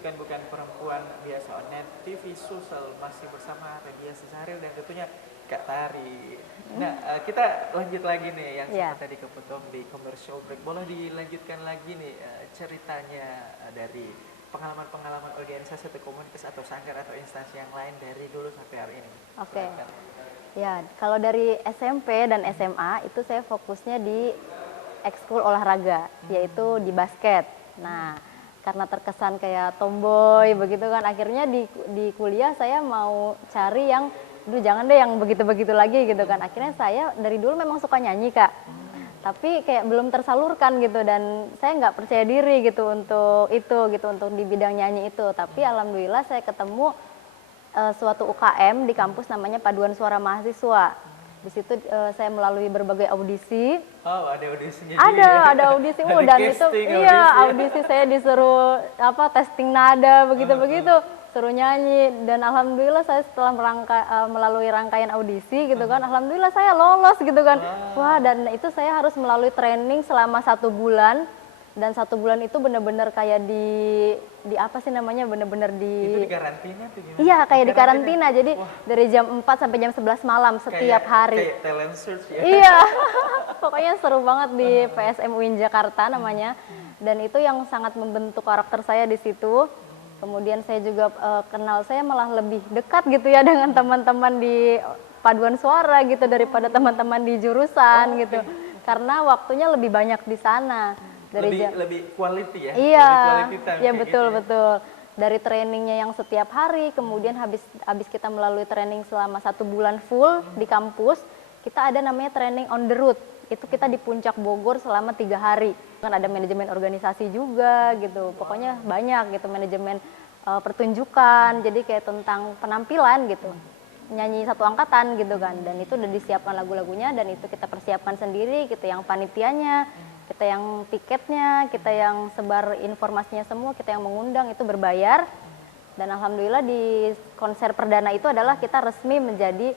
Menyaksikan Bukan Perempuan Biasa on Net TV Sosial masih bersama Redia Cesaril dan tentunya Kak Tari. Nah, kita lanjut lagi nih yang Iya. sempat tadi kepotong di commercial break. Boleh dilanjutkan lagi nih ceritanya dari pengalaman-pengalaman organisasi atau komunitas atau sanggar atau instansi yang lain dari dulu sampai hari ini. Oke. Silakan. Ya, kalau dari SMP dan SMA itu saya fokusnya di ekskul olahraga, yaitu di basket. Nah, karena terkesan kayak tomboy begitu kan, akhirnya di kuliah saya mau cari yang, duh jangan deh yang begitu-begitu lagi gitu kan. Akhirnya saya dari dulu memang suka nyanyi Kak, tapi kayak belum tersalurkan gitu dan saya nggak percaya diri gitu untuk itu gitu, untuk di bidang nyanyi itu. Tapi alhamdulillah saya ketemu suatu UKM di kampus namanya Paduan Suara Mahasiswa. Di situ saya melalui berbagai audisi. Oh, ada audisinya juga ya? Ada audisi, Ada dan itu casting, iya audisi. audisi saya disuruh testing nada begitu, suruh nyanyi, dan alhamdulillah saya setelah melalui rangkaian audisi gitu kan, alhamdulillah saya lolos gitu kan. Wah, dan itu saya harus melalui training selama 1 bulan, dan 1 bulan itu benar-benar kayak di apa sih namanya, benar-benar Itu di karantina tuh gimana? iya kayak di karantina. Jadi Wah. dari jam 4 sampai jam 11 malam setiap hari. Kayak talent search ya? Iya, pokoknya seru banget di PSM UIN Jakarta namanya, dan itu yang sangat membentuk karakter saya di situ. Kemudian saya juga kenal, saya malah lebih dekat gitu ya dengan teman-teman di paduan suara gitu daripada teman-teman di jurusan gitu, karena waktunya lebih banyak di sana. Lebih quality ya? Iya, Lebih quality time ya kayak betul gitu ya? betul. Dari trainingnya yang setiap hari, kemudian habis kita melalui training selama 1 bulan full di kampus, kita ada namanya training on the road. Itu kita di Puncak Bogor selama 3 hari. Kan ada manajemen organisasi juga gitu. Pokoknya banyak gitu, manajemen pertunjukan. Jadi kayak tentang penampilan gitu. Nyanyi satu angkatan gitu kan. Dan itu udah disiapkan lagu-lagunya, dan itu kita persiapkan sendiri, kita yang panitianya, kita yang tiketnya, kita yang sebar informasinya semua, kita yang mengundang, itu berbayar. Dan alhamdulillah di konser perdana itu adalah kita resmi menjadi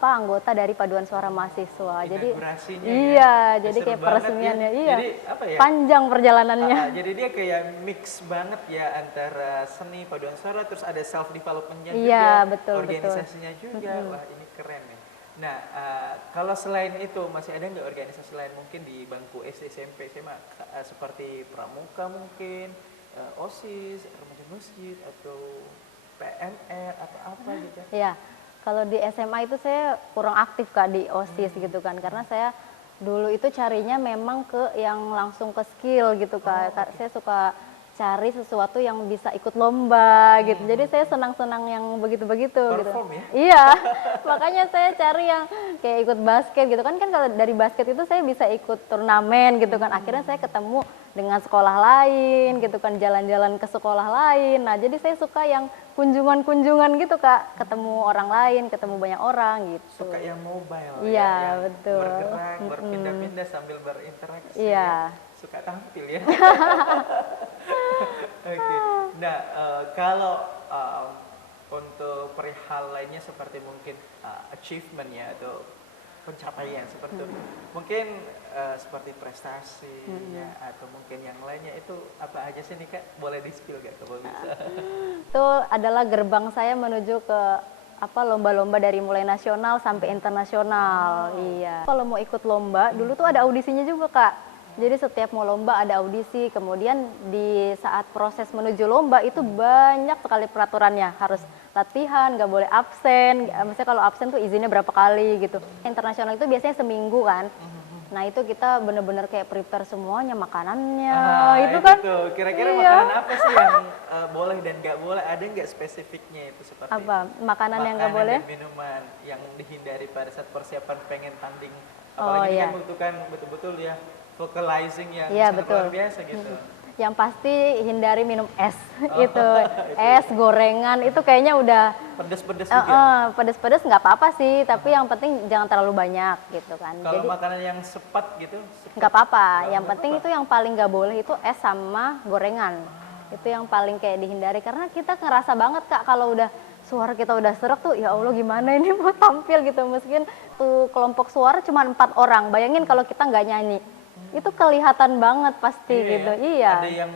anggota dari Paduan Suara Mahasiswa. Jadi Inaugurasinya iya, ya. jadi Seru kayak banget peresmiannya ya. iya. Jadi apa ya? Panjang perjalanannya. Jadi dia kayak mix banget ya antara seni paduan suara, terus ada self developmentnya Iya, juga, betul, organisasinya juga. Wah, ini keren nih. Nah, kalau selain itu masih ada nggak organisasi lain mungkin di bangku SD, SMP, SMA seperti pramuka mungkin, OSIS, remaja masjid atau PNR atau apa gitu? Iya, kalau di SMA itu saya kurang aktif Kak di OSIS gitu kan, karena saya dulu itu carinya memang ke yang langsung ke skill gitu Kak. Saya suka cari sesuatu yang bisa ikut lomba gitu. Jadi saya senang-senang yang begitu-begitu gitu. Perform ya? Iya, makanya saya cari yang kayak ikut basket gitu kan. Kan kalau dari basket itu saya bisa ikut turnamen gitu kan. Akhirnya saya ketemu dengan sekolah lain gitu kan, jalan-jalan ke sekolah lain. Nah, jadi saya suka yang kunjungan-kunjungan gitu Kak, ketemu orang lain, ketemu banyak orang gitu. Suka yang mobile Iya, ya, yang betul. bergerak, berpindah-pindah sambil berinteraksi Iya. ya. Suka tampil ya. Oke. Nah, kalau untuk perihal lainnya seperti mungkin achievement ya atau pencapaian seperti itu, mungkin seperti prestasi ya atau mungkin yang lainnya, itu apa aja sih nih Kak? Boleh di-spill gak kalau bisa? Itu adalah gerbang saya menuju ke lomba-lomba dari mulai nasional sampai internasional. Iya. Kalau mau ikut lomba, dulu tuh ada audisinya juga Kak. Jadi setiap mau lomba ada audisi, kemudian di saat proses menuju lomba itu banyak sekali peraturannya, harus latihan, nggak boleh absen. Misalnya kalau absen tuh izinnya berapa kali gitu. Internasional itu biasanya seminggu kan. Nah itu kita bener-bener kayak prepare semuanya, makanannya, itu kan. Tuh, kira-kira iya. makanan apa sih yang boleh dan nggak boleh? Ada nggak spesifiknya itu seperti Apa? itu? Makanan yang nggak boleh? Dan minuman yang dihindari pada saat persiapan pengen tanding. Oh, Apalagi ini iya. kan membutuhkan betul-betul ya vocalizing yang Iya, sangat betul. luar biasa gitu. Yang pasti hindari minum es, itu es, gorengan, itu kayaknya udah Pedes-pedes juga. pedes-pedes nggak apa-apa sih, tapi yang penting jangan terlalu banyak gitu kan. Kalau Jadi makanan yang sepat gitu, nggak apa-apa, yang penting itu yang paling nggak boleh itu es sama gorengan. Itu yang paling kayak dihindari, karena kita ngerasa banget Kak kalau udah suara kita udah serak tuh, ya Allah gimana ini mau tampil gitu. Meskipun tuh kelompok suara cuma 4 orang, bayangin kalau kita nggak nyanyi. Itu kelihatan banget pasti gitu. Iya. Ada yang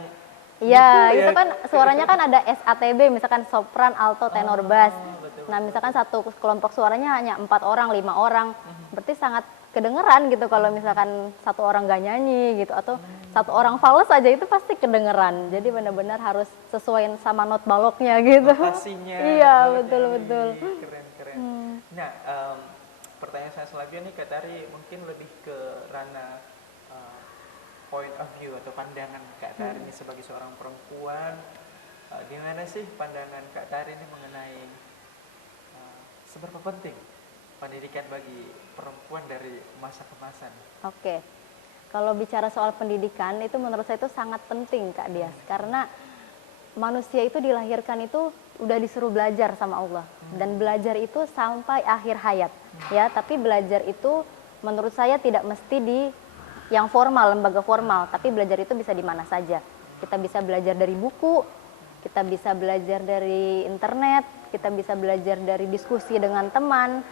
Iya, Gitu itu ya. kan suaranya kan ada SATB, misalkan sopran, alto, tenor, bass. Betul, Nah, betul, misalkan satu kelompok suaranya hanya 4 orang, 5 orang, berarti sangat kedengeran gitu kalau misalkan satu orang gak nyanyi gitu, atau satu orang fals aja itu pasti kedengeran. Jadi benar-benar harus sesuai sama not baloknya gitu. notasinya. Iya, baloknya. betul betul. Wih, keren keren. Nah, pertanyaan saya selanjutnya nih Kak Tari mungkin lebih ke ranah point of view atau pandangan Kak Tari ini sebagai seorang perempuan. Gimana sih pandangan Kak Tari ini mengenai seberapa penting pendidikan bagi perempuan dari masa ke masa nih? Oke. Kalau bicara soal pendidikan itu menurut saya itu sangat penting Kak Dias, karena manusia itu dilahirkan itu udah disuruh belajar sama Allah, dan belajar itu sampai akhir hayat ya. Tapi belajar itu menurut saya tidak mesti di yang formal, lembaga formal, tapi belajar itu bisa di mana saja. Kita bisa belajar dari buku, kita bisa belajar dari internet, kita bisa belajar dari diskusi dengan teman.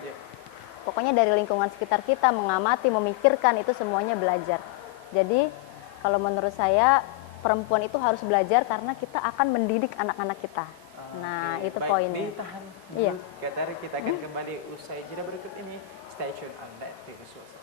Pokoknya dari lingkungan sekitar kita, mengamati, memikirkan, itu semuanya belajar. Jadi kalau menurut saya perempuan itu harus belajar karena kita akan mendidik anak-anak kita. Nah, Oke, itu baik, poinnya. ditahan dulu Iya. Kak Tari, kita akan kembali usai jeda berikut ini. Stay tune on that TV Swasta.